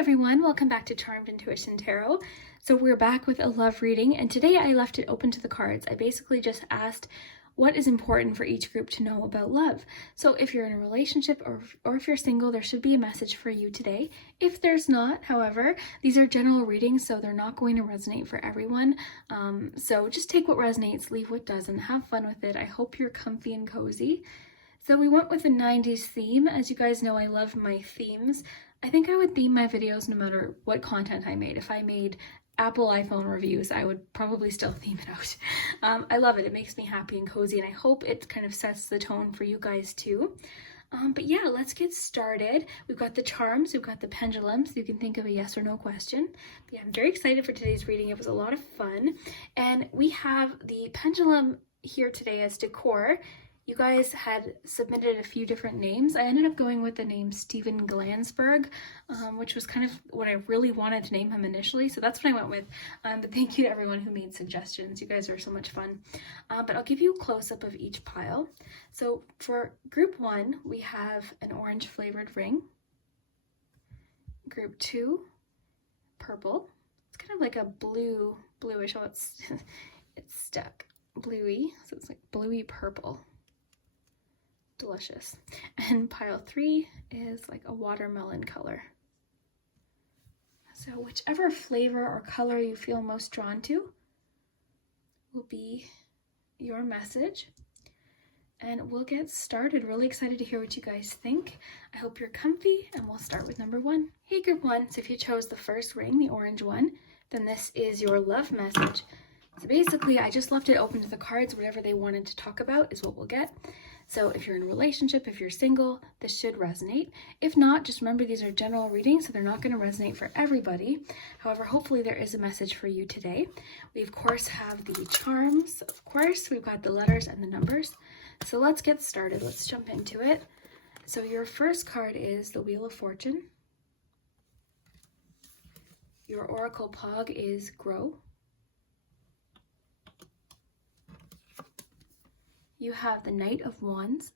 everyone, welcome back to Charmed Intuition Tarot. So we're back with a love reading, and today I left it open to the cards. I basically just asked what is important for each group to know about love. So if you're in a relationship or if you're single, there should be a message for you today. If there's not, however, these are general readings, so they're not going to resonate for everyone. So just take what resonates, leave what doesn't. Have fun with it. I hope you're comfy and cozy. So we went with a 90s theme. As you guys know, I love my themes. I think I would theme my videos no matter what content I made. If I made Apple iPhone reviews, I would probably still theme it out. I love it. It makes me happy and cozy, and I hope it kind of sets the tone for you guys too. But yeah, let's get started. We've got the charms, we've got the pendulum, so you can think of a yes or no question. But yeah, I'm very excited for today's reading. It was a lot of fun. And we have the pendulum here today as decor. You guys had submitted a few different names. I ended up going with the name Steven Glansberg, which was kind of what I really wanted to name him initially. So that's what I went with. But thank you to everyone who made suggestions. You guys are so much fun. But I'll give you a close-up of each pile. So for group 1, we have an orange flavored ring. Group 2, purple. It's kind of like a bluish. Oh, it's stuck. Bluey. So it's like bluey purple. Delicious. And pile 3 is like a watermelon color. So whichever flavor or color you feel most drawn to will be your message. And we'll get started. Really excited to hear what you guys think. I hope you're comfy, and we'll start with number 1. Hey group 1, so if you chose the first ring, the orange one, then this is your love message. So basically I just left it open to the cards. Whatever they wanted to talk about is what we'll get. So if you're in a relationship, if you're single, this should resonate. If not, just remember these are general readings, so they're not going to resonate for everybody. However, hopefully there is a message for you today. We, of course, have the charms. Of course, we've got the letters and the numbers. So let's get started. Let's jump into it. So your first card is the Wheel of Fortune. Your Oracle Pog is Grow. You have the Knight of Wands,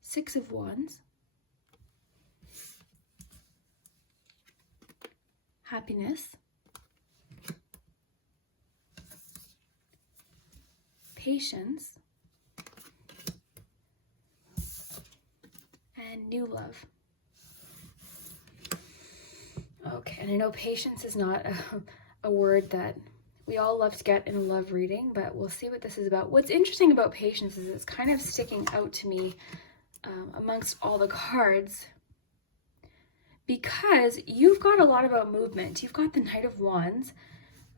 6 of Wands, Happiness, Patience, and New Love. Okay, and I know patience is not a word that we all love to get in a love reading, but we'll see what this is about. What's interesting about patience is it's kind of sticking out to me amongst all the cards, because you've got a lot about movement. You've got the Knight of Wands,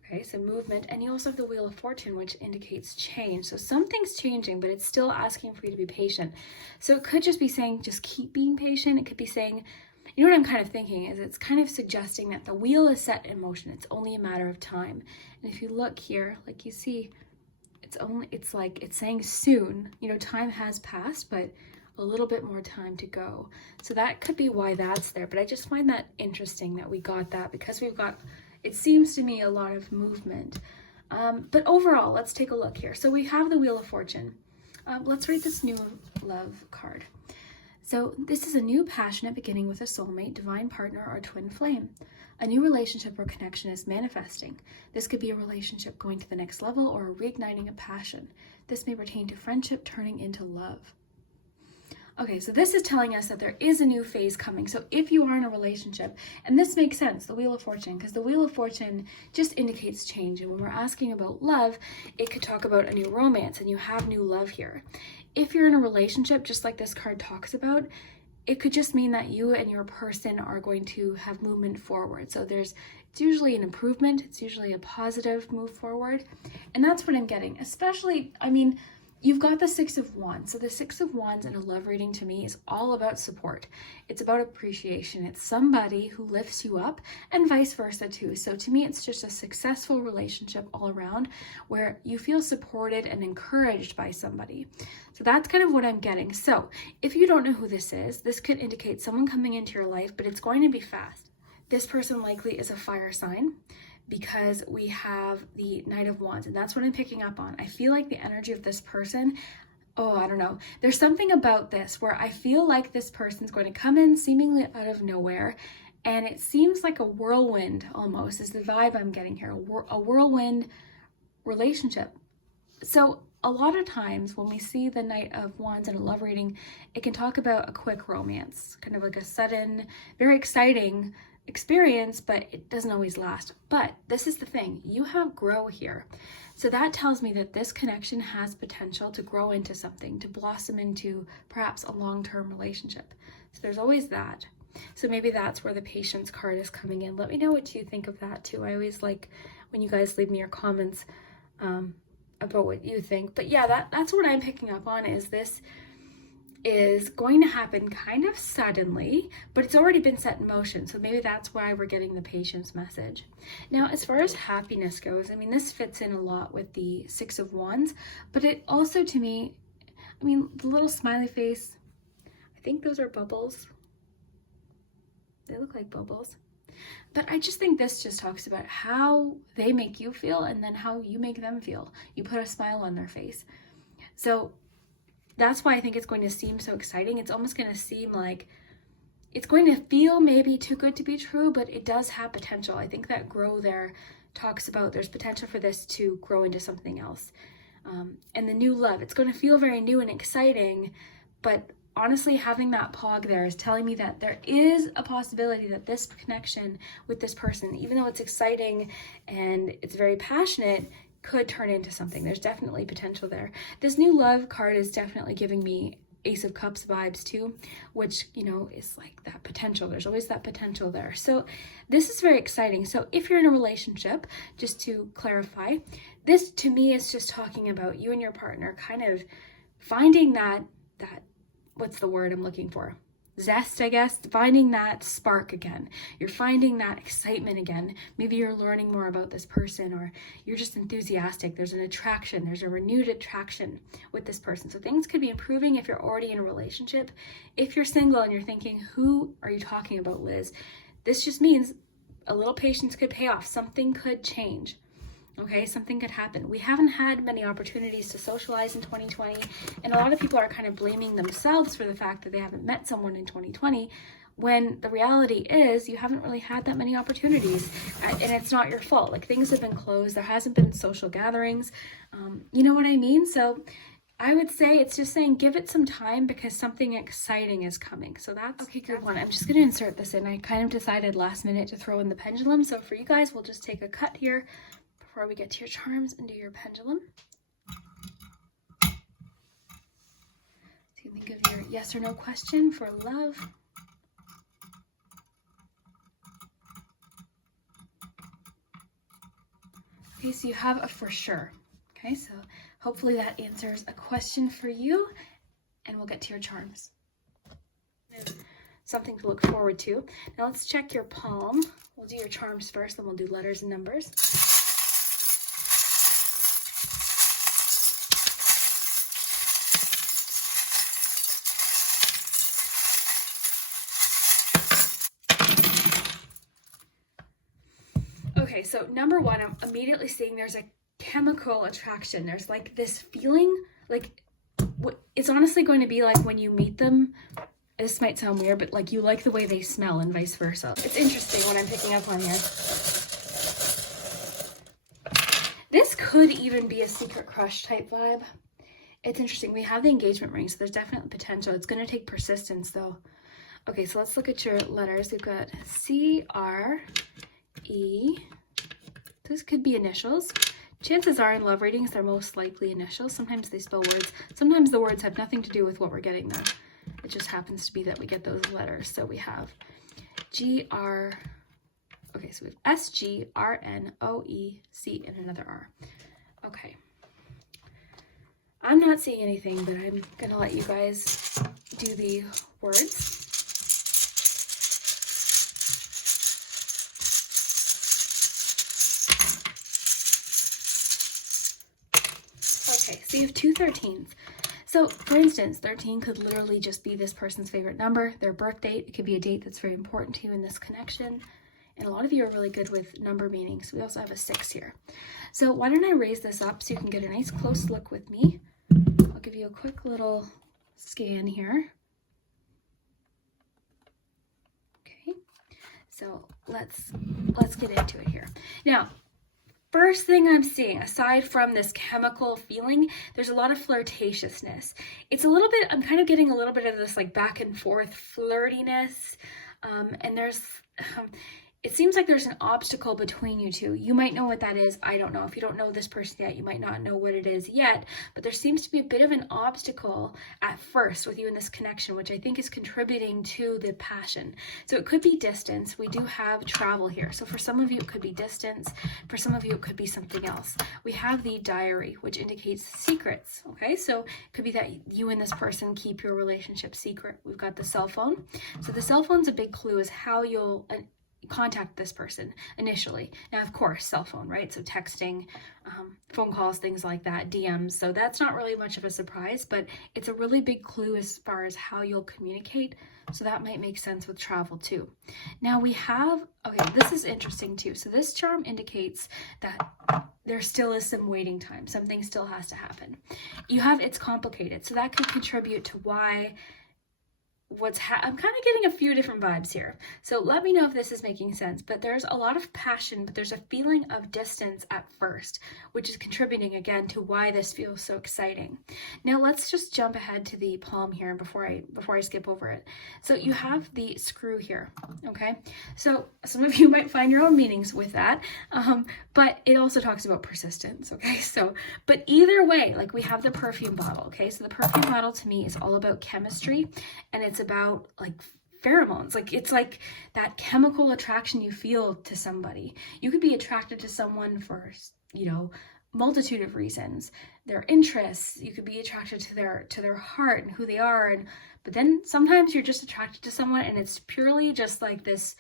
okay, so movement, and you also have the Wheel of Fortune, which indicates change. So something's changing, but it's still asking for you to be patient. So it could just be saying, just keep being patient. It could be saying, you know what I'm kind of thinking is it's kind of suggesting that the wheel is set in motion. It's only a matter of time. And if you look here, like you see, it's like it's saying soon, you know, time has passed, but a little bit more time to go. So that could be why that's there. But I just find that interesting that we got that, because we've got, it seems to me, a lot of movement. But overall, let's take a look here. So we have the Wheel of Fortune. Let's read this New Love card. So this is a new passionate beginning with a soulmate, divine partner, or twin flame. A new relationship or connection is manifesting. This could be a relationship going to the next level or reigniting a passion. This may pertain to friendship turning into love. Okay, so this is telling us that there is a new phase coming. So if you are in a relationship, and this makes sense, the Wheel of Fortune, because the Wheel of Fortune just indicates change. And when we're asking about love, it could talk about a new romance, and you have new love here. If you're in a relationship, just like this card talks about, it could just mean that you and your person are going to have movement forward. So it's usually an improvement. It's usually a positive move forward. And that's what I'm getting, especially, I mean, you've got the 6 of Wands. So the 6 of Wands in a love reading to me is all about support. It's about appreciation. It's somebody who lifts you up, and vice versa too. So to me, it's just a successful relationship all around where you feel supported and encouraged by somebody. So that's kind of what I'm getting. So if you don't know who this is, this could indicate someone coming into your life, but it's going to be fast. This person likely is a fire sign, because we have the Knight of Wands, and that's what I'm picking up on. I feel like the energy of this person oh, I don't know. There's something about this where I feel like this person's going to come in seemingly out of nowhere, and it seems like a whirlwind almost is the vibe I'm getting here, a whirlwind relationship. So a lot of times when we see the Knight of Wands in a love reading, it can talk about a quick romance, kind of like a sudden, very exciting experience, but it doesn't always last. But this is the thing, you have grow here. So that tells me that this connection has potential to grow into something, to blossom into perhaps a long-term relationship. So there's always that. So maybe that's where the patience card is coming in. Let me know what you think of that too. I always like when you guys leave me your comments about what you think. But yeah, that's what I'm picking up on, is this is going to happen kind of suddenly, but it's already been set in motion. So maybe that's why we're getting the patience message. Now, as far as happiness goes, I mean, this fits in a lot with the Six of Wands, but it also, to me, I mean, the little smiley face, I think those are bubbles. They look like bubbles. But I just think this just talks about how they make you feel and then how you make them feel. You put a smile on their face. So that's why I think it's going to seem so exciting. It's almost going to seem like it's going to feel maybe too good to be true, but it does have potential. I think that grow there talks about there's potential for this to grow into something else. And the new love, it's going to feel very new and exciting, but honestly, having that pog there is telling me that there is a possibility that this connection with this person, even though it's exciting and it's very passionate, could turn into something. There's definitely potential there. This new love card is definitely giving me Ace of Cups vibes too, which, you know, is like that potential. There's always that potential there. So this is very exciting. So if you're in a relationship, just to clarify, this to me is just talking about you and your partner kind of finding that what's the word I'm looking for? Zest, I guess, finding that spark again. You're finding that excitement again. Maybe you're learning more about this person, or you're just enthusiastic. There's an attraction. There's a renewed attraction with this person. So things could be improving if you're already in a relationship. If you're single and you're thinking, who are you talking about, Liz? This just means a little patience could pay off. Something could change. Okay, something could happen. We haven't had many opportunities to socialize in 2020, and a lot of people are kind of blaming themselves for the fact that they haven't met someone in 2020, when the reality is you haven't really had that many opportunities, and it's not your fault. Like, things have been closed. There hasn't been social gatherings. You know what I mean? So I would say it's just saying give it some time, because something exciting is coming. So that's okay. Good one. I'm just going to insert this in. I kind of decided last minute to throw in the pendulum. So for you guys, we'll just take a cut here before we get to your charms and do your pendulum. So you think of your yes or no question for love. Okay, so you have a for sure. Okay, so hopefully that answers a question for you, and we'll get to your charms. Something to look forward to. Now let's check your palm. We'll do your charms first, then we'll do letters and numbers. Okay, so number one, I'm immediately seeing there's a chemical attraction. There's like this feeling, like it's honestly going to be like when you meet them. This might sound weird, but like you like the way they smell and vice versa. It's interesting what I'm picking up on here. This could even be a secret crush type vibe. It's interesting. We have the engagement ring, so there's definitely potential. It's going to take persistence though. Okay, so let's look at your letters. We've got C, R, E. This could be initials. Chances are in love readings, they're most likely initials. Sometimes they spell words. Sometimes the words have nothing to do with what we're getting though. It just happens to be that we get those letters. So we have G, R. Okay, so we have S, G, R, N, O, E, C, and another R. Okay. I'm not seeing anything, but I'm going to let you guys do the words. Okay, so you have two 13s. So, for instance, 13 could literally just be this person's favorite number, their birth date. It could be a date that's very important to you in this connection. And a lot of you are really good with number meanings. We also have a 6 here. So why don't I raise this up so you can get a nice close look with me. I'll give you a quick little scan here. Okay, so let's get into it here. Now, first thing I'm seeing, aside from this chemical feeling, there's a lot of flirtatiousness. It's a little bit, I'm kind of getting a little bit of this like back and forth flirtiness. And there's, it seems like there's an obstacle between you two. You might know what that is. I don't know. If you don't know this person yet, you might not know what it is yet, but there seems to be a bit of an obstacle at first with you in this connection, which I think is contributing to the passion. So it could be distance. We do have travel here. So for some of you, it could be distance. For some of you, it could be something else. We have the diary, which indicates secrets. Okay, so it could be that you and this person keep your relationship secret. We've got the cell phone. So the cell phone's a big clue is how you'll contact this person initially. Now, of course, cell phone, right? So texting, phone calls, things like that, DMs. So that's not really much of a surprise, but it's a really big clue as far as how you'll communicate. So that might make sense with travel too. Now we have, okay, this is interesting too. So this charm indicates that there still is some waiting time. Something still has to happen. You have, it's complicated. So that could contribute to why I'm kind of getting a few different vibes here. So let me know if this is making sense, but there's a lot of passion, but there's a feeling of distance at first, which is contributing again to why this feels so exciting. Now let's just jump ahead to the palm here before I skip over it. So you have the screw here, okay? So some of you might find your own meanings with that, but it also talks about persistence, okay? So, but either way, like we have the perfume bottle, okay? So the perfume bottle to me is all about chemistry, and it's about like pheromones. Like it's like that chemical attraction you feel to somebody. You could be attracted to someone for, you know, multitude of reasons, their interests. You could be attracted to their heart and who they are, but then sometimes you're just attracted to someone and it's purely just like this,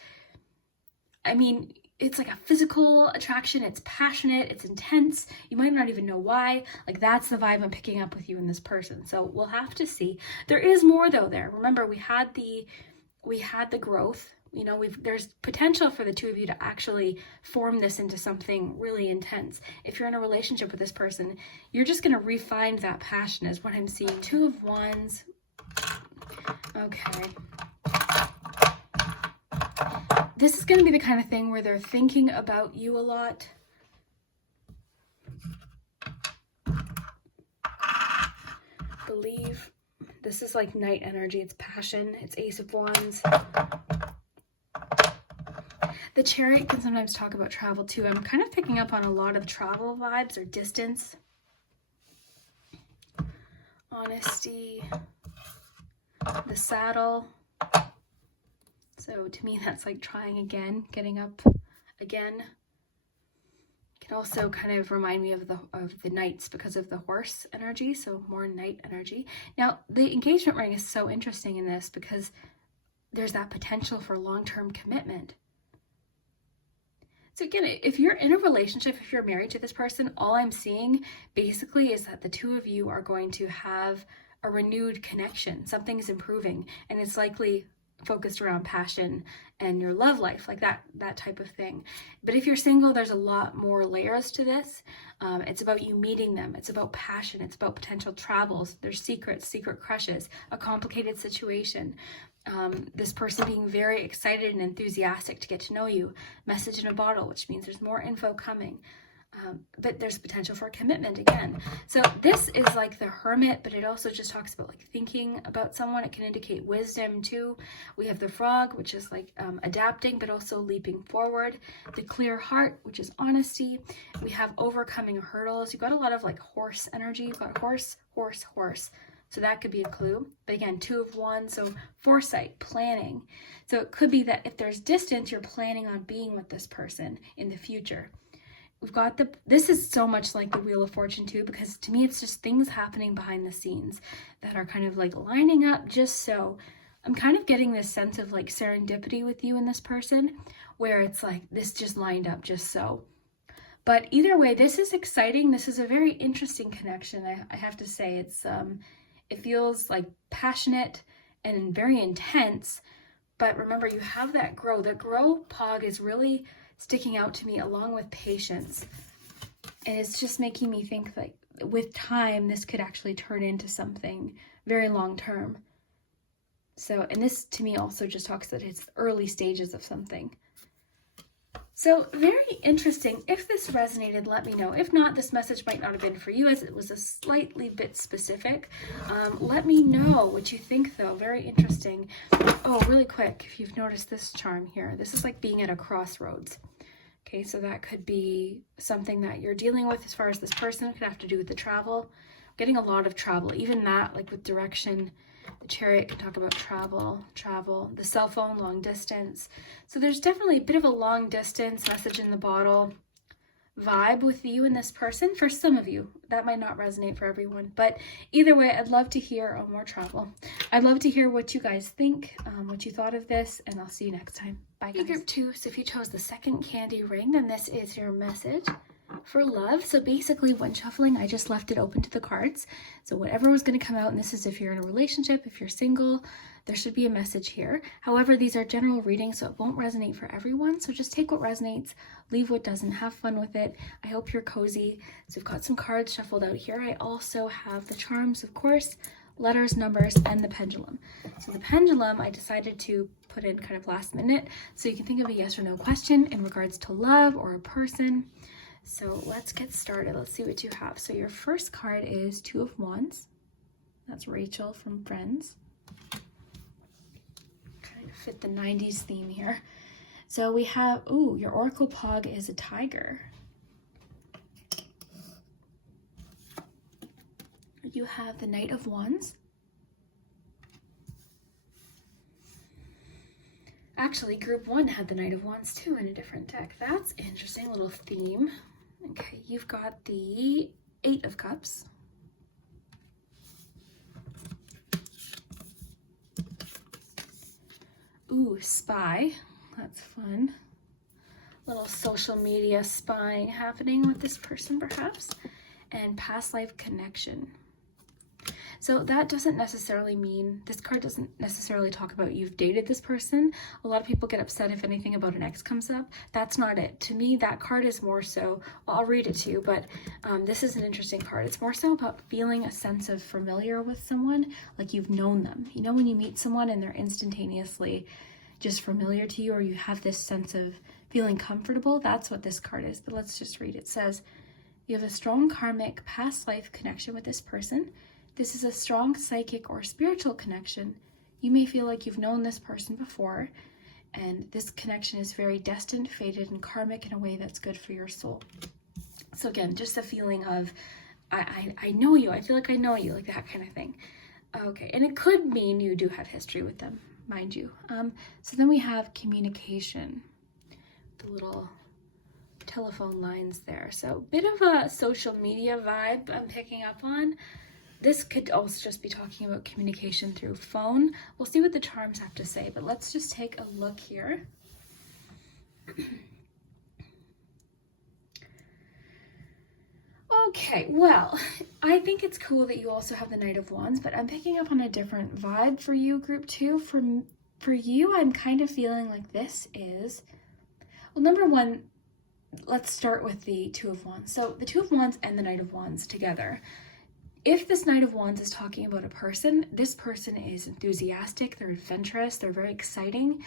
I mean, it's like a physical attraction. It's passionate. It's intense. You might not even know why. Like that's the vibe I'm picking up with you and this person. So we'll have to see. There is more though there. Remember, we had the growth. You know, there's potential for the two of you to actually form this into something really intense. If you're in a relationship with this person, you're just going to refine that passion is what I'm seeing. Two of Wands. Okay. This is going to be the kind of thing where they're thinking about you a lot. Believe. This is like night energy. It's passion. It's Ace of Wands. The Chariot can sometimes talk about travel too. I'm kind of picking up on a lot of travel vibes or distance. Honesty. The Saddle. So to me, that's like trying again, getting up again. It can also kind of remind me of the Knights because of the horse energy, so more night energy. Now, the engagement ring is so interesting in this because there's that potential for long-term commitment. So again, if you're in a relationship, if you're married to this person, all I'm seeing basically is that the two of you are going to have a renewed connection. Something's improving, and it's likely focused around passion and your love life, like that type of thing. But if you're single, there's a lot more layers to this. It's about you meeting them. It's about passion. It's about potential travels. There's secrets, secret crushes, a complicated situation. This person being very excited and enthusiastic to get to know you. Message in a bottle, which means there's more info coming. But there's potential for commitment again. So this is like the Hermit, but it also just talks about like thinking about someone. It can indicate wisdom too. We have the Frog, which is like adapting, but also leaping forward. The Clear Heart, which is honesty. We have overcoming hurdles. You've got a lot of like horse energy. You've got horse, horse, horse. So that could be a clue. But again, Two of Wands, so foresight, planning. So it could be that if there's distance, you're planning on being with this person in the future. We've got this is so much like the Wheel of Fortune too, because to me, it's just things happening behind the scenes that are kind of like lining up just so. I'm kind of getting this sense of like serendipity with you and this person, where it's like this just lined up just so. But either way, this is exciting. This is a very interesting connection. I have to say it feels like passionate and very intense. But remember, you have that grow. The grow pog is really sticking out to me along with patience. And it's just making me think like with time, this could actually turn into something very long term. So, and this to me also just talks that it's early stages of something. So very interesting. If this resonated, let me know. If not, this message might not have been for you, as it was a slightly bit specific. Let me know what you think, though. Very interesting. Oh, really quick, if you've noticed this charm here, this is like being at a crossroads. Okay, so that could be something that you're dealing with as far as this person. It could have to do with the travel. I'm getting a lot of travel. Even that, like with direction. The Chariot can talk about travel, the cell phone, long distance. So there's definitely a bit of a long distance message in the bottle vibe with you and this person. For some of you, that might not resonate for everyone. But either way, I'd love to hear more travel. I'd love to hear what you guys think, what you thought of this, and I'll see you next time. Bye, guys. Group 2, so if you chose the second candy ring, then this is your message for love. So basically, when shuffling, I just left it open to the cards. So whatever was going to come out, and this is if you're in a relationship, if you're single, there should be a message here. However, these are general readings, so it won't resonate for everyone. So just take what resonates, leave what doesn't, have fun with it. I hope you're cozy. So we've got some cards shuffled out here. I also have the charms, of course, letters, numbers, and the pendulum. So the pendulum, I decided to put in kind of last minute, so you can think of a yes or no question in regards to love or a person. So let's get started. Let's see what you have. So your first card is Two of Wands. That's Rachel from Friends. Trying to fit the 90s theme here. So we have, your Oracle Pog is a tiger. You have the Knight of Wands. Actually, group 1 had the Knight of Wands too in a different deck. That's interesting, little theme. Okay, you've got the Eight of Cups. Ooh, spy. That's fun. Little social media spying happening with this person, perhaps. And past life connection. So that doesn't necessarily mean, this card doesn't necessarily talk about you've dated this person. A lot of people get upset if anything about an ex comes up. That's not it. To me, that card is more so, well, I'll read it to you, but this is an interesting card. It's more so about feeling a sense of familiar with someone, like you've known them. You know when you meet someone and they're instantaneously just familiar to you, or you have this sense of feeling comfortable? That's what this card is, but let's just read it. It says, you have a strong karmic past life connection with this person. This is a strong psychic or spiritual connection. You may feel like you've known this person before, and this connection is very destined, fated, and karmic in a way that's good for your soul. So again, just a feeling of, I know you, I feel like I know you, like that kind of thing. Okay, and it could mean you do have history with them, mind you. So then we have communication, the little telephone lines there. So bit of a social media vibe I'm picking up on. This could also just be talking about communication through phone. We'll see what the charms have to say, but let's just take a look here. Okay, well, I think it's cool that you also have the Knight of Wands, but I'm picking up on a different vibe for you, group 2. For you, I'm kind of feeling like this is, well, number one, let's start with the Two of Wands. So the Two of Wands and the Knight of Wands together. If this Knight of Wands is talking about a person, this person is enthusiastic, they're adventurous, they're very exciting.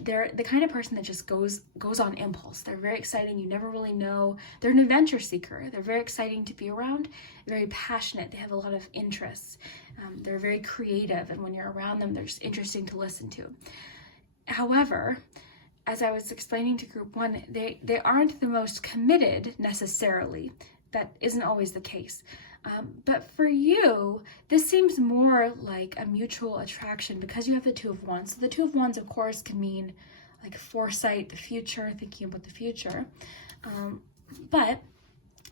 They're the kind of person that just goes on impulse. They're very exciting, you never really know. They're an adventure seeker. They're very exciting to be around, very passionate. They have a lot of interests. They're very creative, and when you're around them, they're just interesting to listen to. However, as I was explaining to group 1, they aren't the most committed necessarily. That isn't always the case. But for you, this seems more like a mutual attraction because you have the Two of Wands. So the Two of Wands, of course, can mean like foresight, the future, thinking about the future. But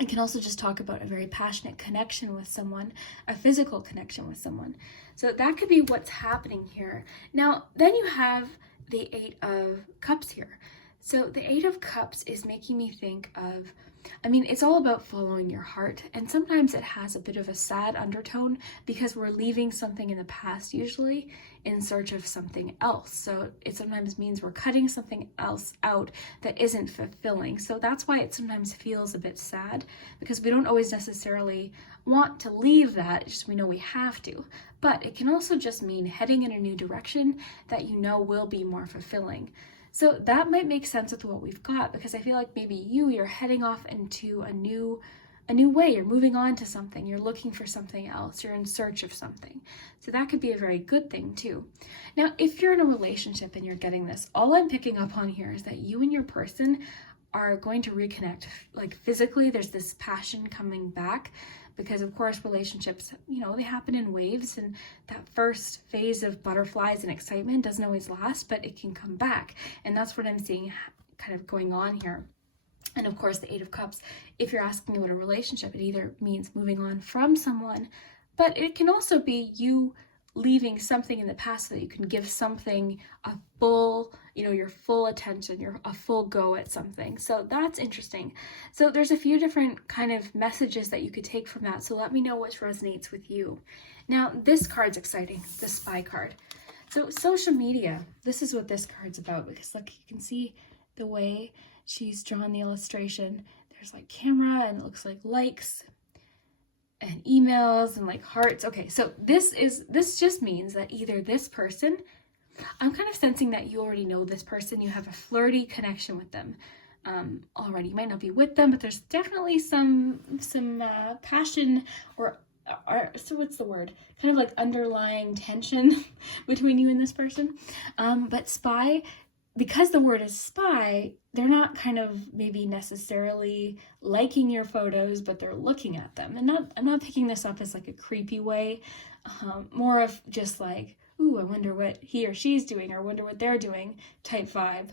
it can also just talk about a very passionate connection with someone, a physical connection with someone. So that could be what's happening here. Now, then you have the Eight of Cups here. So the Eight of Cups is making me think of I mean, it's all about following your heart, and sometimes it has a bit of a sad undertone because we're leaving something in the past, usually in search of something else. So it sometimes means we're cutting something else out that isn't fulfilling. So that's why it sometimes feels a bit sad, because we don't always necessarily want to leave that, it's just we know we have to. But it can also just mean heading in a new direction that you know will be more fulfilling. So that might make sense with what we've got, because I feel like maybe you're heading off into a new way. You're moving on to something. You're looking for something else. You're in search of something. So that could be a very good thing too. Now, if you're in a relationship and you're getting this, all I'm picking up on here is that you and your person are going to reconnect. Like physically, there's this passion coming back, because of course relationships, they happen in waves, and that first phase of butterflies and excitement doesn't always last, but it can come back. And that's what I'm seeing kind of going on here. And of course, the Eight of Cups, if you're asking about a relationship, it either means moving on from someone, but it can also be you leaving something in the past so that you can give something a full, your full attention, a full go at something. So that's interesting. So there's a few different kind of messages that you could take from that. So let me know which resonates with you. Now, this card's exciting, the Spy card. So social media, this is what this card's about, because look, you can see the way she's drawn the illustration. There's like camera, and it looks like likes and emails and like hearts. Okay, so this just means that either this person, I'm kind of sensing that you already know this person, you have a flirty connection with them already. You might not be with them, but there's definitely some passion or so what's the word? Kind of like underlying tension between you and this person. But spy, because the word is spy, they're not kind of maybe necessarily liking your photos, but they're looking at them. And I'm not picking this up as like a creepy way, more of just like, ooh, I wonder what he or she's doing, or I wonder what they're doing type vibe.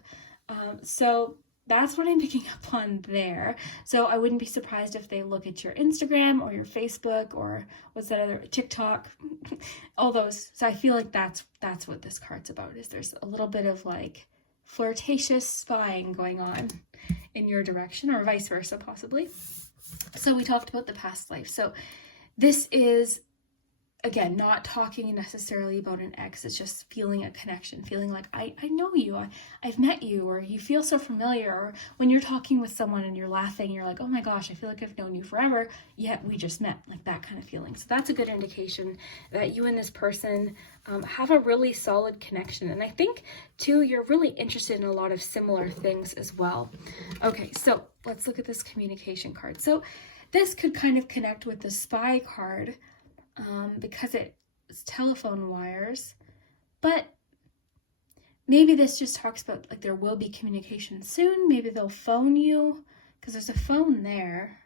So that's what I'm picking up on there. So I wouldn't be surprised if they look at your Instagram or your Facebook, or what's that other, TikTok, all those. So I feel like that's what this card's about, is there's a little bit of like flirtatious spying going on in your direction, or vice versa possibly. So we talked about the past life. So this is, again, not talking necessarily about an ex. It's just feeling a connection, feeling like I know you, I've met you, or you feel so familiar. Or when you're talking with someone and you're laughing, you're like, oh my gosh, I feel like I've known you forever, yet we just met, like that kind of feeling. So that's a good indication that you and this person have a really solid connection. And I think too, you're really interested in a lot of similar things as well. Okay, so let's look at this communication card. So this could kind of connect with the Spy card, because it's telephone wires, but maybe this just talks about like there will be communication soon. Maybe they'll phone you, because there's a phone there.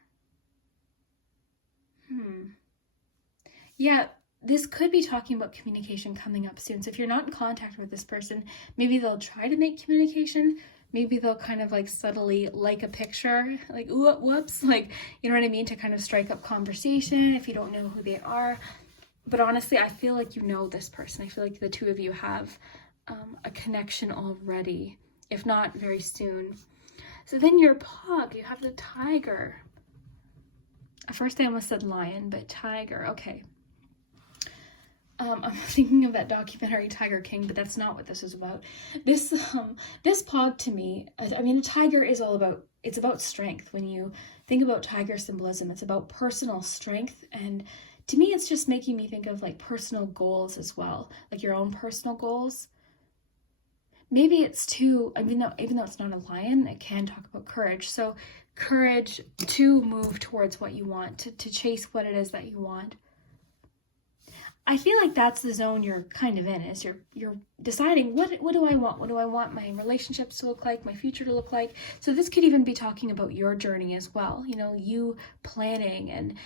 Yeah, this could be talking about communication coming up soon. So if you're not in contact with this person, maybe they'll try to make communication. Maybe they'll kind of like subtly like a picture, like, ooh, whoops, like, you know what I mean? To kind of strike up conversation if you don't know who they are. But honestly, I feel like you know this person. I feel like the two of you have a connection already, if not very soon. So then your pug, you have the tiger. At first I almost said lion, but tiger, okay. I'm thinking of that documentary Tiger King, but that's not what this is about. This pog to me, I mean, a tiger is all about, it's about strength. When you think about tiger symbolism, it's about personal strength. And to me, it's just making me think of like personal goals as well, like your own personal goals. Maybe it's too, even though it's not a lion, it can talk about courage. So courage to move towards what you want, to chase what it is that you want. I feel like that's the zone you're kind of in, is you're deciding what do I want? What do I want my relationships to look like, my future to look like? So this could even be talking about your journey as well. You planning and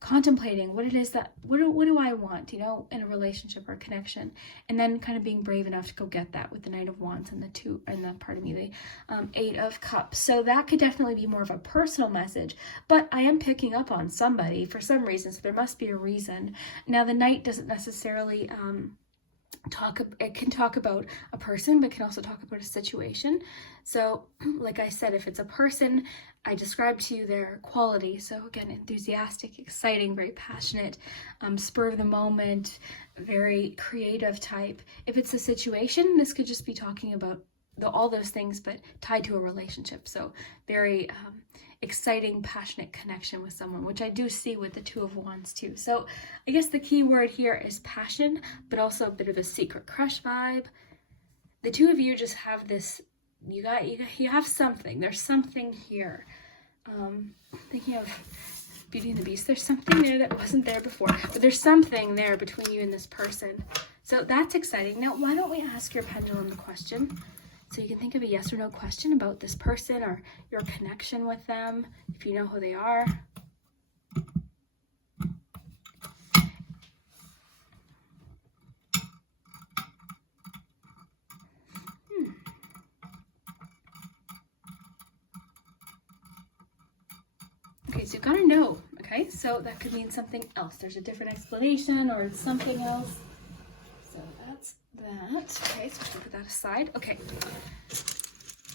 contemplating what it is that, what do I want, in a relationship or a connection, and then kind of being brave enough to go get that with the Knight of Wands and the Eight of Cups. So that could definitely be more of a personal message, but I am picking up on somebody for some reason, so there must be a reason. Now the Knight doesn't necessarily it can talk about a person, but can also talk about a situation. So like I said, if it's a person, I described to you their quality. So again, enthusiastic, exciting, very passionate, spur of the moment, very creative type. If it's a situation, this could just be talking about all those things, but tied to a relationship. So very exciting, passionate connection with someone, which I do see with the Two of Wands too. So I guess the key word here is passion, but also a bit of a secret crush vibe. The two of you just have this, you have something. There's something here. Thinking of Beauty and the Beast, there's something there that wasn't there before, but there's something there between you and this person. So that's exciting. Now, why don't we ask your pendulum the question? So you can think of a yes or no question about this person or your connection with them, if you know who they are. Okay, so you've got to know, okay? So that could mean something else. There's a different explanation or something else. So that's that. Okay, so we can put that aside. Okay,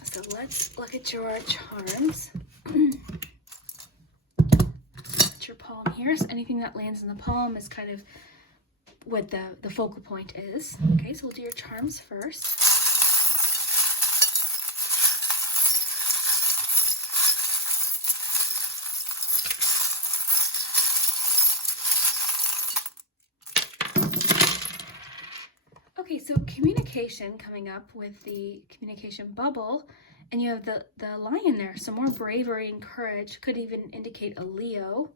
so let's look at your charms. Put your palm here. So anything that lands in the palm is kind of what the focal point is. Okay, so we'll do your charms first. Okay, so communication coming up with the communication bubble, and you have the lion there, so more bravery and courage, could even indicate a Leo.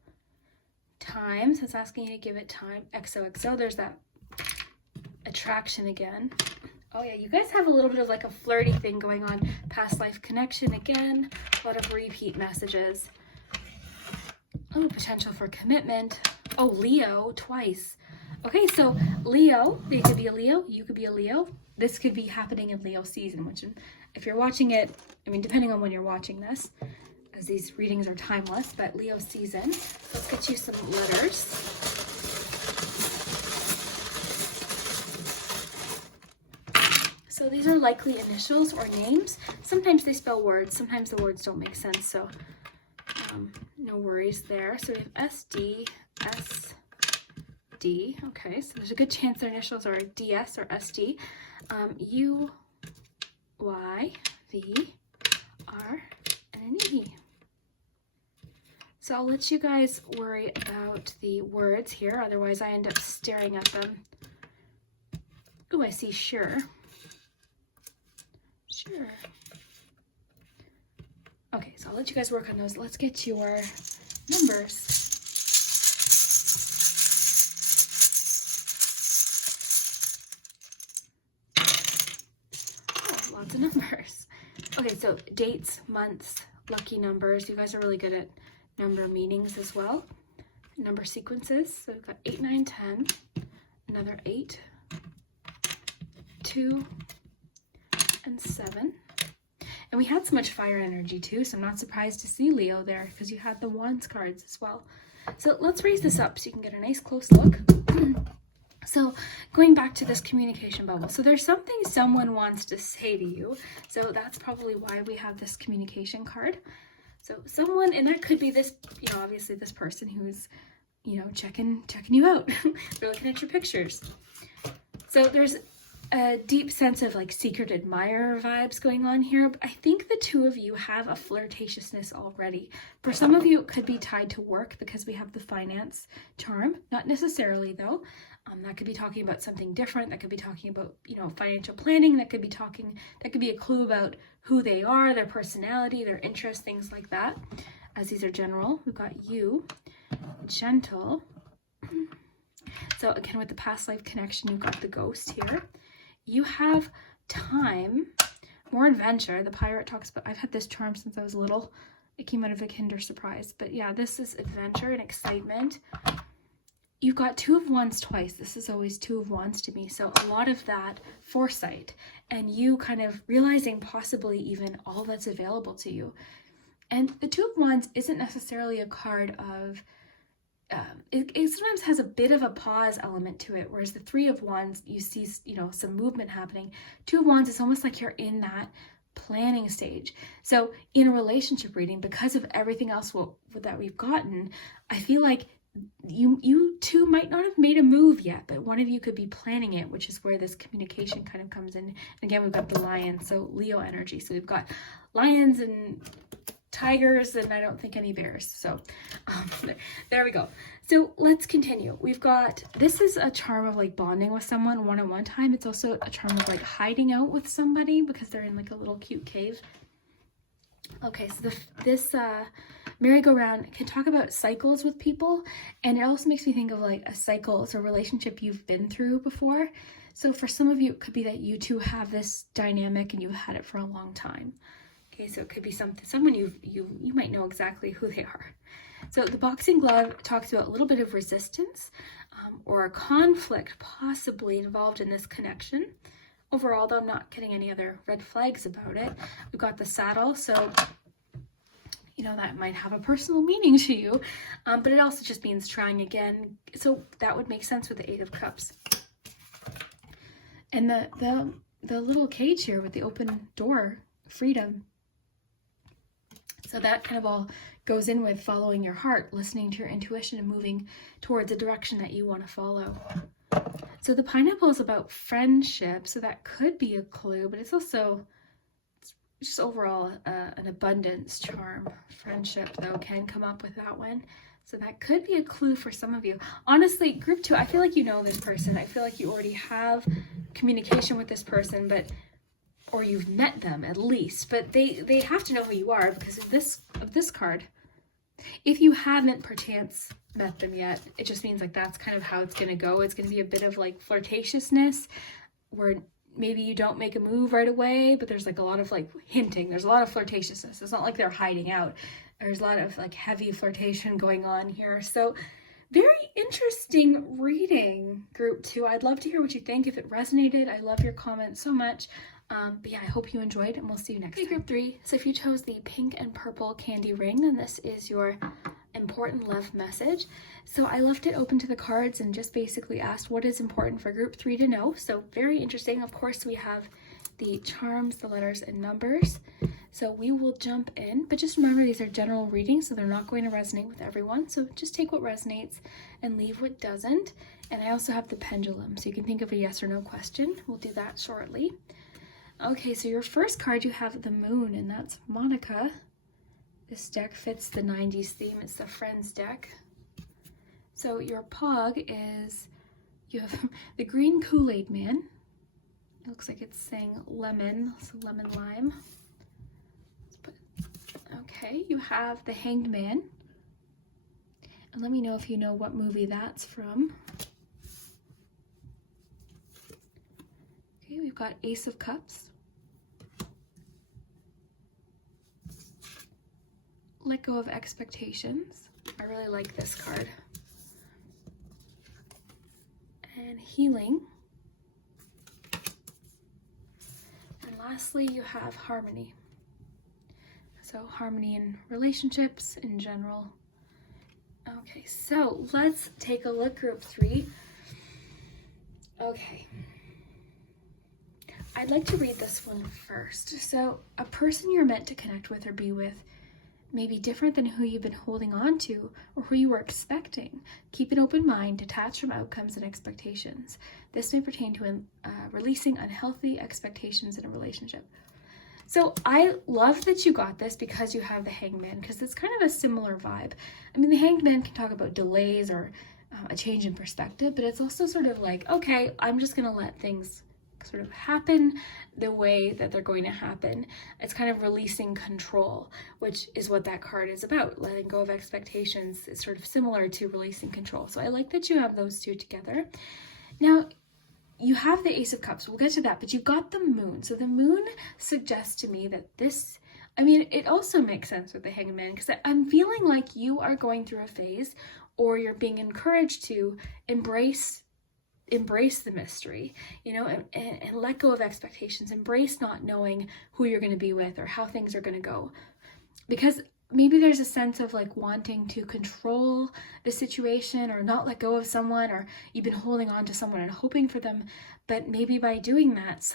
Time, so it's asking you to give it time. XOXO, there's that attraction again. Oh yeah, you guys have a little bit of like a flirty thing going on. Past life connection again, a lot of repeat messages. Oh, potential for commitment. Oh, Leo, twice. Okay, so Leo, they could be a Leo, you could be a Leo. This could be happening in Leo season, which if you're watching it, I mean, depending on when you're watching this, as these readings are timeless, but Leo season. Let's get you some letters. So these are likely initials or names. Sometimes they spell words, sometimes the words don't make sense, so no worries there. So we have SD, SD. Okay, so there's a good chance their initials are DS or SD. U, Y, V, R, and an E. So I'll let you guys worry about the words here, otherwise I end up staring at them. Oh, I see sure. Sure. Okay, so I'll let you guys work on those. Let's get your numbers. Oh, lots of numbers. Okay, so dates, months, lucky numbers. You guys are really good at number meanings as well. Number sequences. So we've got 8, 9, 10. Another 8, 2, and 7. And we had so much fire energy too, so I'm not surprised to see Leo there because you had the Wands cards as well. So let's raise this up so you can get a nice close look. So going back to this communication bubble. So there's something someone wants to say to you. So that's probably why we have this communication card. So someone, and that could be this, you know, obviously this person who's, you know, checking you out. They're looking at your pictures. So there's a deep sense of like secret admirer vibes going on here. I think the two of you have a flirtatiousness already. For some of you, it could be tied to work because we have the finance charm. Not necessarily though. That could be talking about something different. That could be talking about, you know, financial planning. That could be a clue about who they are, their personality, their interests, things like that. As these are general, we've got you, gentle. So again, with the past life connection, you've got the ghost here. You have time, more adventure. The pirate talks about, I've had this charm since I was little. It came out of a Kinder Surprise. But yeah, this is adventure and excitement. You've got Two of Wands twice. This is always Two of Wands to me. So a lot of that foresight and you kind of realizing possibly even all that's available to you. And the Two of Wands isn't necessarily a card of it sometimes has a bit of a pause element to it, whereas the Three of Wands, you see, some movement happening. Two of Wands, it's almost like you're in that planning stage. So in a relationship reading, because of everything else that we've gotten, I feel like you two might not have made a move yet, but one of you could be planning it, which is where this communication kind of comes in. And again, we've got the lion, so Leo energy. So we've got lions and tigers, and I don't think any bears. So there we go. So let's continue. We've got, this is a charm of like bonding with someone one-on-one time. It's also a charm of like hiding out with somebody because they're in like a little cute cave. Okay, so this merry-go-round can talk about cycles with people, and it also makes me think of like a cycle. It's a relationship you've been through before. So for some of you, it could be that you two have this dynamic and you've had it for a long time. Okay, so it could be someone you might know exactly who they are. So the boxing glove talks about a little bit of resistance or a conflict possibly involved in this connection. Overall, though, I'm not getting any other red flags about it. We've got the saddle, so that might have a personal meaning to you, but it also just means trying again. So that would make sense with the Eight of Cups. And the little cage here with the open door, freedom. So that kind of all goes in with following your heart, listening to your intuition and moving towards a direction that you want to follow. So the pineapple is about friendship, so that could be a clue, but it's just overall an abundance charm. Friendship, though, can come up with that one. So that could be a clue for some of you. Honestly, group 2, I feel like you know this person. I feel like you already have communication with this person, or you've met them at least, but they have to know who you are because of this card. If you haven't perchance met them yet, it just means like that's kind of how it's going to go. It's going to be a bit of like flirtatiousness where maybe you don't make a move right away, but there's like a lot of like hinting. There's a lot of flirtatiousness. It's not like they're hiding out. There's a lot of like heavy flirtation going on here. So very interesting reading, group 2. I'd love to hear what you think. If it resonated, I love your comments so much. But yeah, I hope you enjoyed, and we'll see you next time. Group 3. So if you chose the pink and purple candy ring, then this is your important love message. So I left it open to the cards and just basically asked what is important for group 3 to know. So very interesting. Of course, we have the charms, the letters, and numbers. So we will jump in, but just remember these are general readings, so they're not going to resonate with everyone. So just take what resonates and leave what doesn't. And I also have the pendulum, so you can think of a yes or no question. We'll do that shortly. Okay, so your first card, you have the moon, and that's Monica. This deck fits the 90s theme. It's the Friends deck. So your pog is, you have the green Kool-Aid man. It looks like it's saying lemon, so lemon lime. Okay, you have the Hanged Man. And let me know if you know what movie that's from. Okay, we've got Ace of Cups. Let go of expectations. I really like this card. And healing. And lastly, you have harmony. So harmony in relationships in general. Okay, so let's take a look, group 3. Okay. I'd like to read this one first. So a person you're meant to connect with or be with may be different than who you've been holding on to or who you were expecting. Keep an open mind, detached from outcomes and expectations. This may pertain to releasing unhealthy expectations in a relationship. So I love that you got this because you have the Hanged Man, because it's kind of a similar vibe. I mean, the Hanged Man can talk about delays or a change in perspective, but it's also sort of like, okay, I'm just going to let things sort of happen the way that they're going to happen. It's kind of releasing control, which is what that card is about. Letting go of expectations is sort of similar to releasing control. So I like that you have those two together. Now, you have the Ace of Cups. We'll get to that, but you've got the moon. So the moon suggests to me that this, I mean, it also makes sense with the Hanged Man, because I'm feeling like you are going through a phase, or you're being encouraged to embrace the mystery, and let go of expectations. Embrace not knowing who you're going to be with or how things are going to go. Because maybe there's a sense of like wanting to control the situation or not let go of someone, or you've been holding on to someone and hoping for them, but maybe by doing that,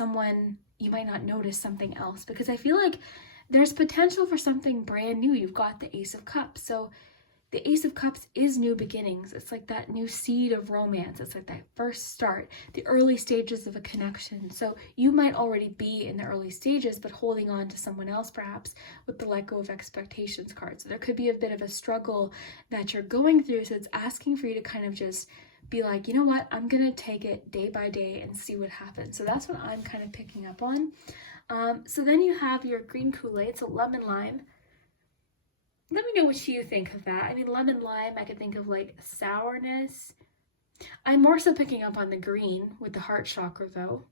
you might not notice something else, because I feel like there's potential for something brand new. You've got the Ace of Cups. So the Ace of Cups is new beginnings. It's like that new seed of romance. It's like that first start, the early stages of a connection. So you might already be in the early stages, but holding on to someone else perhaps with the let go of expectations card. So there could be a bit of a struggle that you're going through. So it's asking for you to kind of just be like, you know what, I'm going to take it day by day and see what happens. So that's what I'm kind of picking up on. So then you have your green Kool-Aid, so lemon lime. Let me know what you think of that. I mean, lemon lime, I could think of like sourness. I'm more so picking up on the green with the heart chakra though,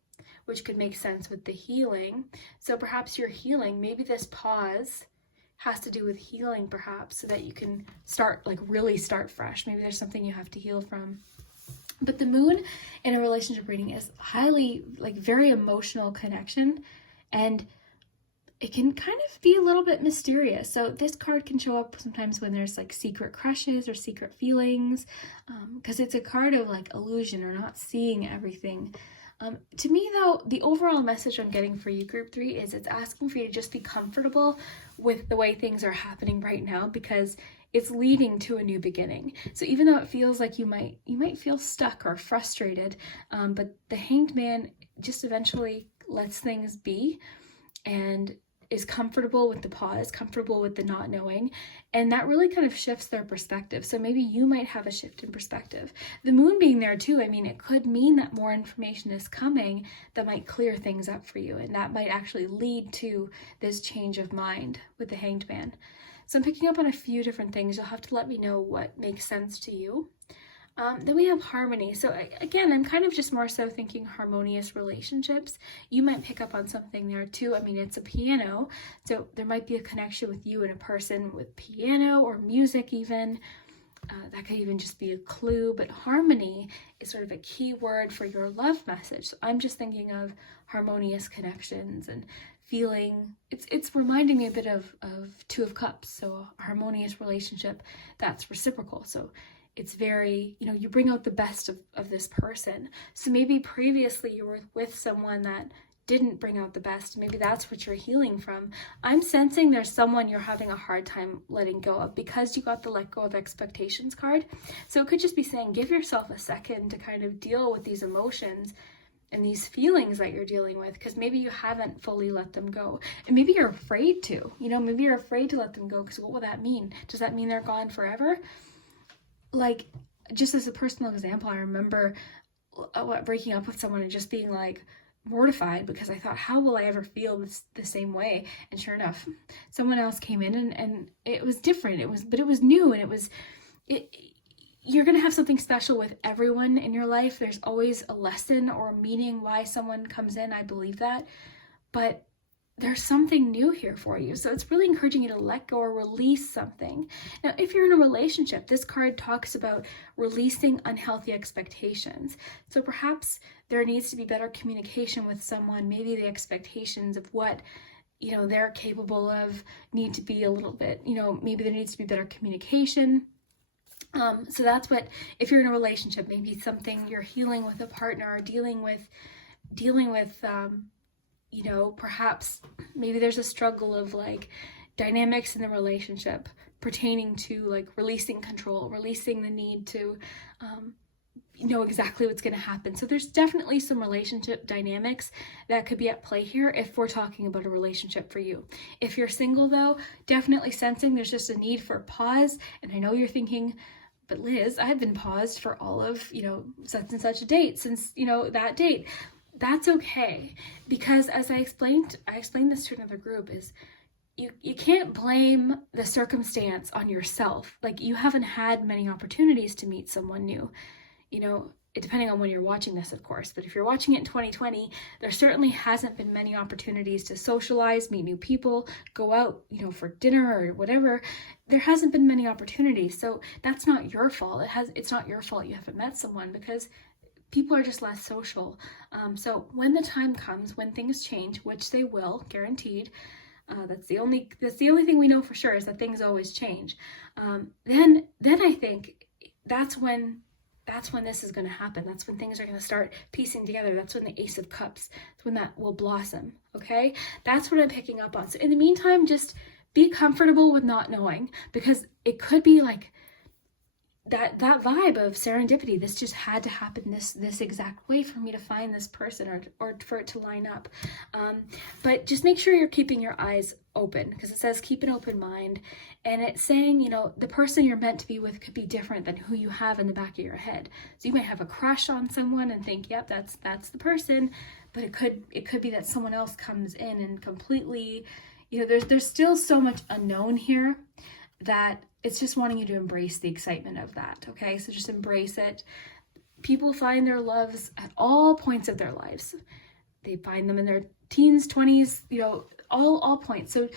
which could make sense with the healing. So perhaps you're healing. Maybe this pause has to do with healing perhaps, so that you can really start fresh. Maybe there's something you have to heal from. But the moon in a relationship reading is highly, very emotional connection, and it can kind of be a little bit mysterious. So this card can show up sometimes when there's like secret crushes or secret feelings, because it's a card of like illusion or not seeing everything. To me though, the overall message I'm getting for you, group 3, is it's asking for you to just be comfortable with the way things are happening right now, because it's leading to a new beginning. So even though it feels like you might feel stuck or frustrated, but the Hanged Man just eventually lets things be and is comfortable with the pause, comfortable with the not knowing, and that really kind of shifts their perspective. So maybe you might have a shift in perspective. The moon being there too, I mean, it could mean that more information is coming that might clear things up for you, and that might actually lead to this change of mind with the Hanged Man. So I'm picking up on a few different things. You'll have to let me know what makes sense to you. Then we have harmony. So again, I'm kind of just more so thinking harmonious relationships. You might pick up on something there too. I mean, it's a piano, so there might be a connection with you and a person with piano or music even. That could even just be a clue, but harmony is sort of a key word for your love message. So I'm just thinking of harmonious connections and feeling, it's reminding me a bit of Two of Cups. So a harmonious relationship that's reciprocal. So it's very, you bring out the best of this person. So maybe previously you were with someone that didn't bring out the best. Maybe that's what you're healing from. I'm sensing there's someone you're having a hard time letting go of because you got the let go of expectations card. So it could just be saying, give yourself a second to kind of deal with these emotions and these feelings that you're dealing with, because maybe you haven't fully let them go. And maybe you're afraid to, maybe you're afraid to let them go, because what will that mean? Does that mean they're gone forever? Like, just as a personal example, I remember breaking up with someone and just being like mortified, because I thought, how will I ever feel the same way? And sure enough, someone else came in and it was different. But it was new, and you're going to have something special with everyone in your life. There's always a lesson or a meaning why someone comes in. I believe that. But there's something new here for you. So it's really encouraging you to let go or release something. Now, if you're in a relationship, this card talks about releasing unhealthy expectations. So perhaps there needs to be better communication with someone. Maybe the expectations of what, they're capable of need to be a little bit, maybe there needs to be better communication. So that's what, if you're in a relationship, maybe something you're healing with a partner or dealing with, perhaps maybe there's a struggle of dynamics in the relationship pertaining to releasing control, releasing the need to know exactly what's going to happen. So there's definitely some relationship dynamics that could be at play here if we're talking about a relationship for you. If you're single though, definitely sensing there's just a need for a pause. And I know you're thinking, but Liz, I've been paused for all of, such and such a date since, that date. That's okay, because as I explained this to another group, is you can't blame the circumstance on yourself. You haven't had many opportunities to meet someone new, depending on when you're watching this, of course. But if you're watching it in 2020, there certainly hasn't been many opportunities to socialize, meet new people, go out, for dinner or whatever. There hasn't been many opportunities. So that's not your fault. It's not your fault you haven't met someone, because people are just less social. So when the time comes, when things change, which they will, guaranteed, That's the only thing we know for sure, is that things always change. Then I think that's when this is going to happen. That's when things are going to start piecing together. That's when the Ace of Cups, that's when that will blossom. Okay, that's what I'm picking up on. So in the meantime, just be comfortable with not knowing, because it could be like that vibe of serendipity. This just had to happen this exact way for me to find this person, or for it to line up. But just make sure you're keeping your eyes open, because it says keep an open mind, and it's saying, you know, the person you're meant to be with could be different than who you have in the back of your head. So you might have a crush on someone and think, yep, that's the person, but it could be that someone else comes in and completely, you know, there's still so much unknown here, that it's just wanting you to embrace the excitement of that. Okay, so just embrace it. People find their loves at all points of their lives. They find them in their teens, 20s, you know, all points. So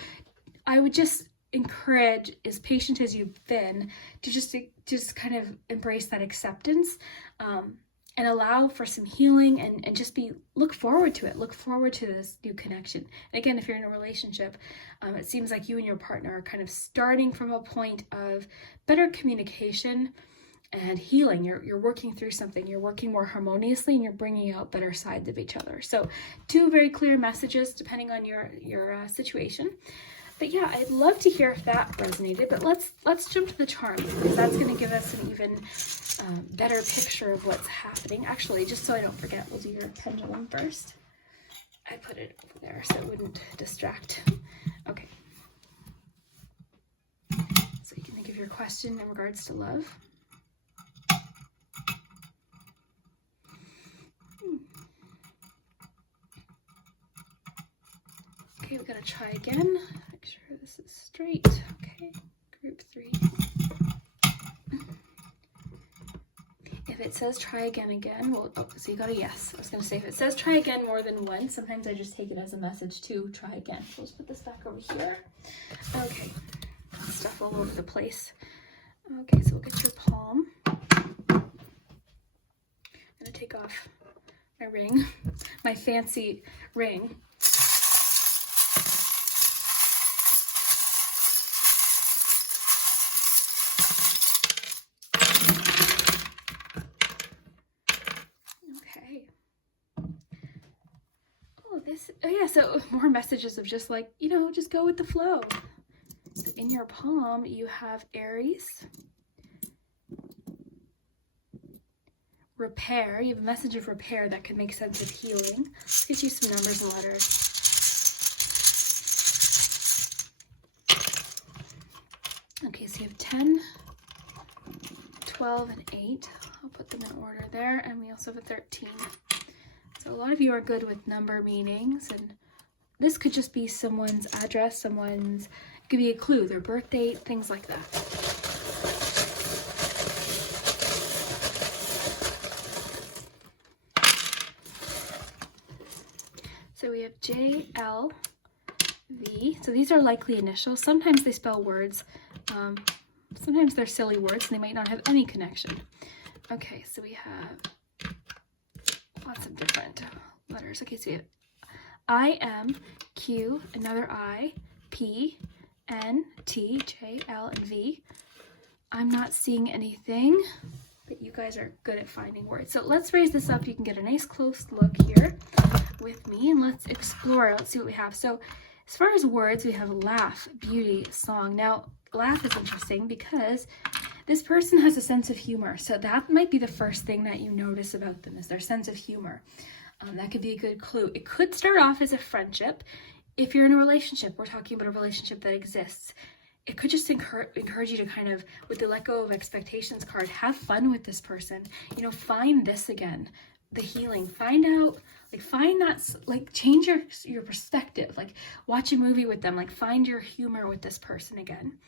I would just encourage, as patient as you've been, to just kind of embrace that acceptance, and allow for some healing, and just look forward to it. Look forward to this new connection. And again, if you're in a relationship, it seems like you and your partner are kind of starting from a point of better communication and healing. You're working through something. You're working more harmoniously, and you're bringing out better sides of each other. So 2 very clear messages depending on your situation. But yeah, I'd love to hear if that resonated. But let's jump to the charms, because that's going to give us an even better picture of what's happening. Actually, just so I don't forget, we'll do your pendulum first. I put it over there so it wouldn't distract. Okay. So you can think of your question in regards to love. Okay, we gotta try again. Make sure this is straight. Okay, group 3. If it says try again, well, so you got a yes. I was gonna say, if it says try again more than once, sometimes I just take it as a message to try again. So let's put this back over here. Okay, stuff all over the place. Okay, so we'll get your palm. I'm gonna take off my ring, my fancy ring. So more messages of just like, you know, just go with the flow. So in your palm, you have Aries, repair. You have a message of repair that can make sense of healing. Let's get you some numbers and letters. Okay, so you have 10, 12, and 8. I'll put them in order there. And we also have a 13. So a lot of you are good with number meanings, and this could just be someone's address, it could be a clue, their birth date, things like that. So we have J, L, V. So these are likely initials. Sometimes they spell words. Sometimes they're silly words and they might not have any connection. Okay, so we have lots of different letters. Okay, so we have I, M, Q, another I, P, N, T, J, L, and V. I'm not seeing anything, but you guys are good at finding words. So let's raise this up. You can get a nice close look here with me, and let's explore. Let's see what we have. So as far as words, we have laugh, beauty, song. Now, laugh is interesting because this person has a sense of humor. So that might be the first thing that you notice about them, is their sense of humor. That could be a good clue. It could start off as a friendship. If you're in a relationship, we're talking about a relationship that exists. It could just encourage you to kind of, with the let go of expectations card, have fun with this person. You know, find this again, the healing. Find out, find that, change your perspective. Watch a movie with them. Find your humor with this person again.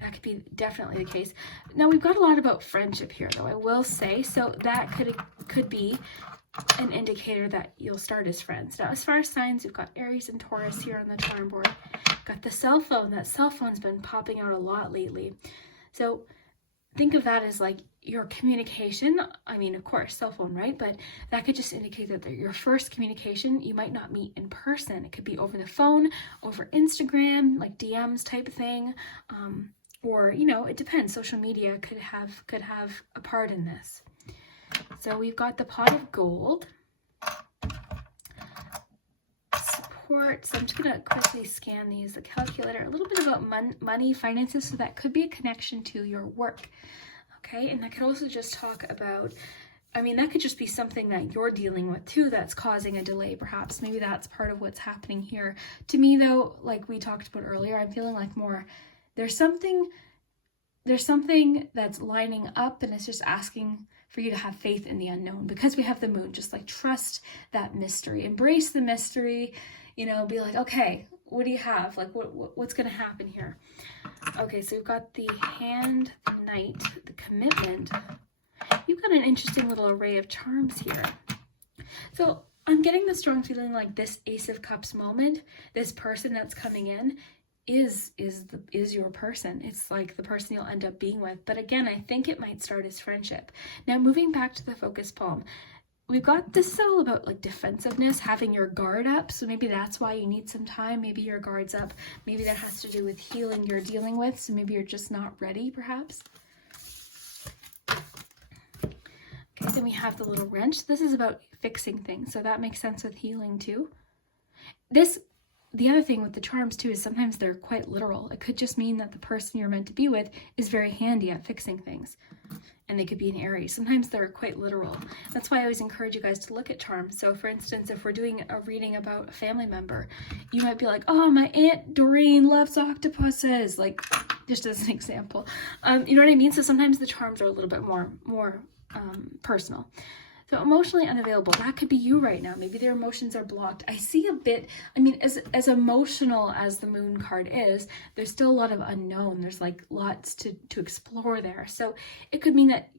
That could be definitely the case. Now, we've got a lot about friendship here, though, I will say. So that could be an indicator that you'll start as friends. Now, as far as signs, we've got Aries and Taurus here on the charm board. Got the cell phone. That cell phone's been popping out a lot lately. So think of that as like your communication. I mean, of course, cell phone, right? But that could just indicate that your first communication, you might not meet in person. It could be over the phone, over Instagram, like DMs type of thing. Or, you know, it depends. Social media could have a part in this. So we've got the pot of gold. Support. So I'm just going to quickly scan these. The calculator, a little bit about money, finances. So that could be a connection to your work. Okay, and that could also just talk about, I mean, that could just be something that you're dealing with too that's causing a delay, perhaps. Maybe that's part of what's happening here. To me, though, like we talked about earlier, I'm feeling like more, there's something that's lining up, and it's just asking for you to have faith in the unknown, because we have the moon. Just like trust that mystery, embrace the mystery, you know, be like, okay, what do you have? Like, what's going to happen here? Okay, so we've got the hand, the knight, the commitment. You've got an interesting little array of charms here. So I'm getting the strong feeling like this Ace of Cups moment, this person that's coming in is your person. It's like the person you'll end up being with. But again, I think it might start as friendship. Now, moving back to the focus palm, we've got, this is all about like defensiveness, having your guard up. So maybe that's why you need some time. Maybe your guard's up. Maybe that has to do with healing you're dealing with. So maybe you're just not ready, perhaps. Okay, then we have the little wrench. This is about fixing things. So that makes sense with healing too. The other thing with the charms too is sometimes they're quite literal. It could just mean that the person you're meant to be with is very handy at fixing things. And they could be an Aries. Sometimes they're quite literal. That's why I always encourage you guys to look at charms. So for instance, if we're doing a reading about a family member, you might be like, oh, my Aunt Doreen loves octopuses. Like, just as an example. You know what I mean? So sometimes the charms are a little bit more personal. So emotionally unavailable, that could be you right now. Maybe their emotions are blocked. I see a bit, I mean, as emotional as the moon card is, there's still a lot of unknown. There's like lots to explore there. So it could mean that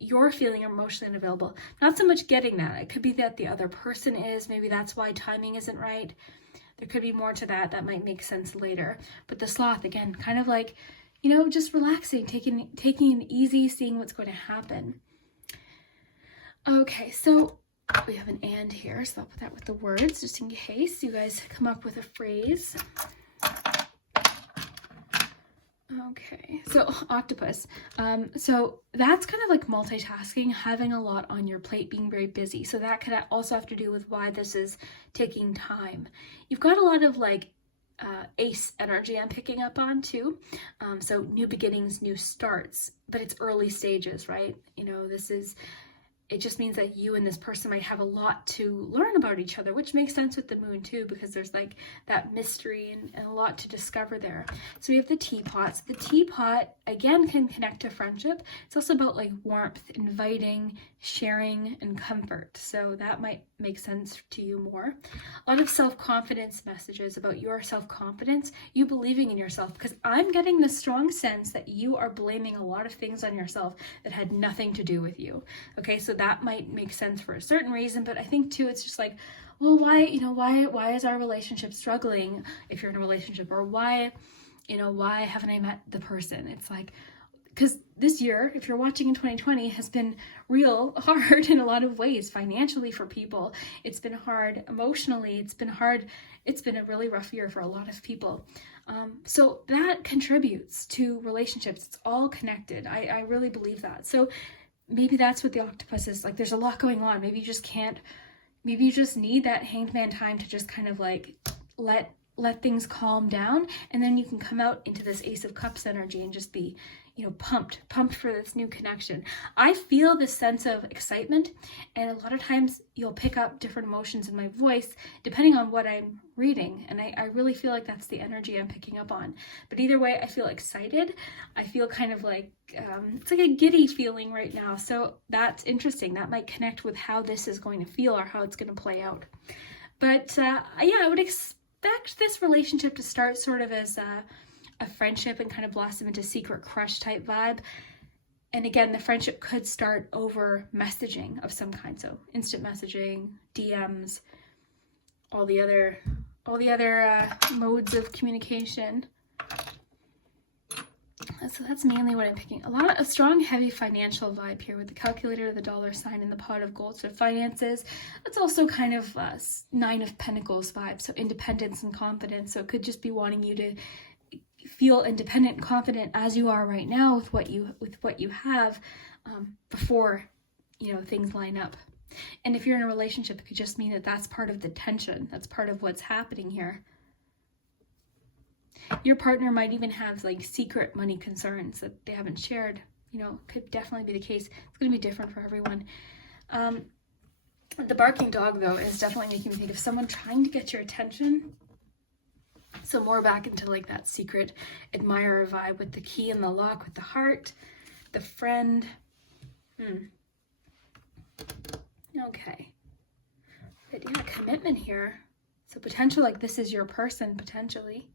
you're feeling emotionally unavailable. Not so much getting that. It could be that the other person is. Maybe that's why timing isn't right. There could be more to that. That might make sense later. But the sloth, again, kind of like, you know, just relaxing, taking it easy, seeing what's going to happen. Okay, so we have an and here, so I'll put that with the words just in case you guys come up with a phrase. Okay, so octopus. So that's kind of like multitasking, having a lot on your plate, being very busy. So that could also have to do with why this is taking time. You've got a lot of like ace energy I'm picking up on too. So new beginnings, new starts, but it's early stages, right? You know, it just means that you and this person might have a lot to learn about each other, which makes sense with the moon too, because there's like that mystery and a lot to discover there. So we have the teapot. So the teapot, again, can connect to friendship. It's also about like warmth, inviting, sharing, and comfort. So that might make sense to you more. A lot of self-confidence messages about your self-confidence, you believing in yourself, because I'm getting the strong sense that you are blaming a lot of things on yourself that had nothing to do with you. Okay, so that might make sense for a certain reason, but I think too, it's just like, well, why is our relationship struggling if you're in a relationship, or why haven't I met the person? It's like, because this year, if you're watching in 2020, has been real hard in a lot of ways. Financially for people, it's been hard. Emotionally, it's been hard. It's been a really rough year for a lot of people. So that contributes to relationships. It's all connected. I really believe that. So maybe that's what the octopus is like. There's a lot going on. Maybe you just need that hanged man time to just kind of like let things calm down, and then you can come out into this Ace of Cups energy and just be, you know, pumped for this new connection. I feel this sense of excitement, and a lot of times you'll pick up different emotions in my voice depending on what I'm reading, and I really feel like that's the energy I'm picking up on. But either way, I feel excited. I feel kind of like, it's like a giddy feeling right now, so that's interesting. That might connect with how this is going to feel or how it's going to play out. But yeah, I would expect this relationship to start sort of as a friendship and kind of blossom into secret crush type vibe. And again, the friendship could start over messaging of some kind. So instant messaging, DMs, all the other modes of communication. So that's mainly what I'm picking. A strong, heavy financial vibe here with the calculator, the dollar sign, and the pot of gold. So finances. It's also kind of Nine of Pentacles vibe. So independence and confidence. So it could just be wanting you to feel independent and confident as you are right now with what you have before, you know, things line up. And if you're in a relationship, it could just mean that that's part of the tension. That's part of what's happening here. Your partner might even have like secret money concerns that they haven't shared. You know, could definitely be the case. It's going to be different for everyone. The barking dog, though, is definitely making me think of someone trying to get your attention. So more back into like that secret admirer vibe with the key and the lock, with the heart, the friend. Okay. But yeah, commitment here. So potential, like this is your person, potentially.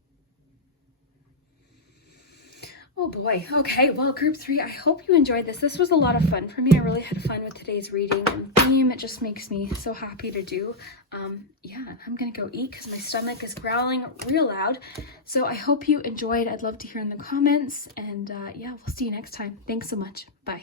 Oh boy. Okay, well, group 3, I hope you enjoyed this. This was a lot of fun for me. I really had fun with today's reading and theme. It just makes me so happy to do. Yeah, I'm gonna go eat because my stomach is growling real loud. So I hope you enjoyed. I'd love to hear in the comments. And yeah, we'll see you next time. Thanks so much. Bye.